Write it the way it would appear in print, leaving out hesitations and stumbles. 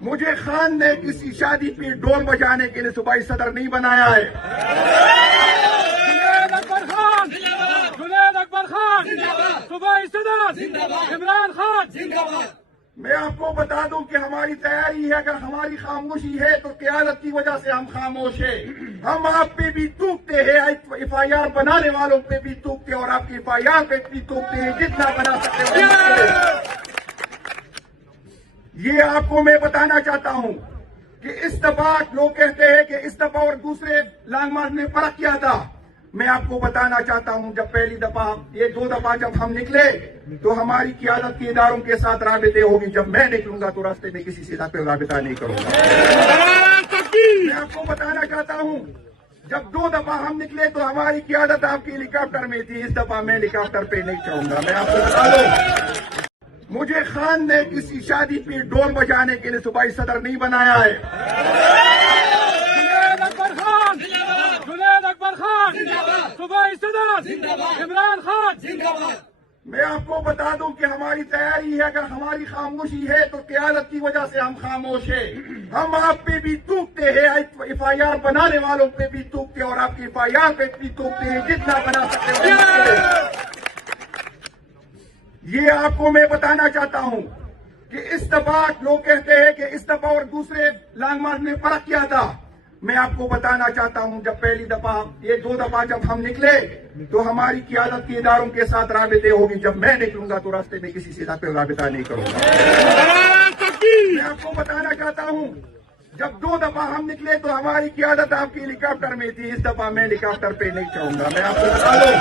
مجھے خان نے کسی شادی پہ ڈول بجانے کے لیے صوبائی صدر نہیں بنایا ہے۔ جنید اکبر خان، جنید اکبر خان، صوبائی صدر عمران خان۔ میں آپ کو بتا دوں کہ ہماری تیاری ہے، اگر ہماری خاموشی ہے تو قیادت کی وجہ سے ہم خاموش ہیں۔ ہم آپ پہ بھی تھوکتے ہیں، ایف آئی آر بنانے والوں پہ بھی تھوکتے ہیں اور آپ کی ایف آئی آر پہ بھی تھوکتے ہیں، جتنا بنا سکتے ہیں۔ یہ آپ کو میں بتانا چاہتا ہوں کہ اس دفعہ لوگ کہتے ہیں کہ اس دفعہ اور دوسرے لانگ مارچ میں فرق کیا تھا۔ میں آپ کو بتانا چاہتا ہوں، جب پہلی دفعہ یہ 2 دفعہ جب ہم نکلے تو ہماری قیادت کے اداروں کے ساتھ رابطے ہوگی۔ جب میں نکلوں گا تو راستے میں کسی سے رابطہ نہیں کروں گا۔ میں آپ کو بتانا چاہتا ہوں، جب 2 دفعہ ہم نکلے تو ہماری قیادت آپ کی ہیلی کاپٹر میں تھی، اس دفعہ میں ہیلی کاپٹر پہ نہیں چاہوں گا۔ میں آپ کو بتا دوں، مجھے خان نے کسی شادی پہ ڈول بجانے کے لیے صوبائی صدر نہیں بنایا ہے۔ جنید اکبر خان، جنید اکبر خان، صوبائی صدر عمران خان۔ میں آپ کو بتا دوں کہ ہماری تیاری ہے، اگر ہماری خاموشی ہے تو قیادت کی وجہ سے ہم خاموش ہیں۔ ہم آپ پہ بھی تھوکتے ہیں، ایف آئی آر بنانے والوں پہ بھی تھوکتے ہیں اور آپ کی ایف آئی آر پہ بھی تھوکتے ہیں، جتنا بنا سکتے ہیں۔ یہ آپ کو میں بتانا چاہتا ہوں کہ اس دفعہ لوگ کہتے ہیں کہ اس دفعہ اور دوسرے لانگ مارچ میں فرق کیا تھا۔ میں آپ کو بتانا چاہتا ہوں، جب پہلی دفعہ یہ 2 دفعہ جب ہم نکلے تو ہماری قیادت کے اداروں کے ساتھ رابطے ہوگی۔ جب میں نکلوں گا تو راستے میں کسی سے رابطہ نہیں کروں گا۔ میں آپ کو بتانا چاہتا ہوں، جب 2 دفعہ ہم نکلے تو ہماری قیادت آپ کی ہیلی کاپٹر میں تھی، اس دفعہ میں ہیلی کاپٹر پہ نہیں چاہوں گا۔ میں آپ کو بتا دوں،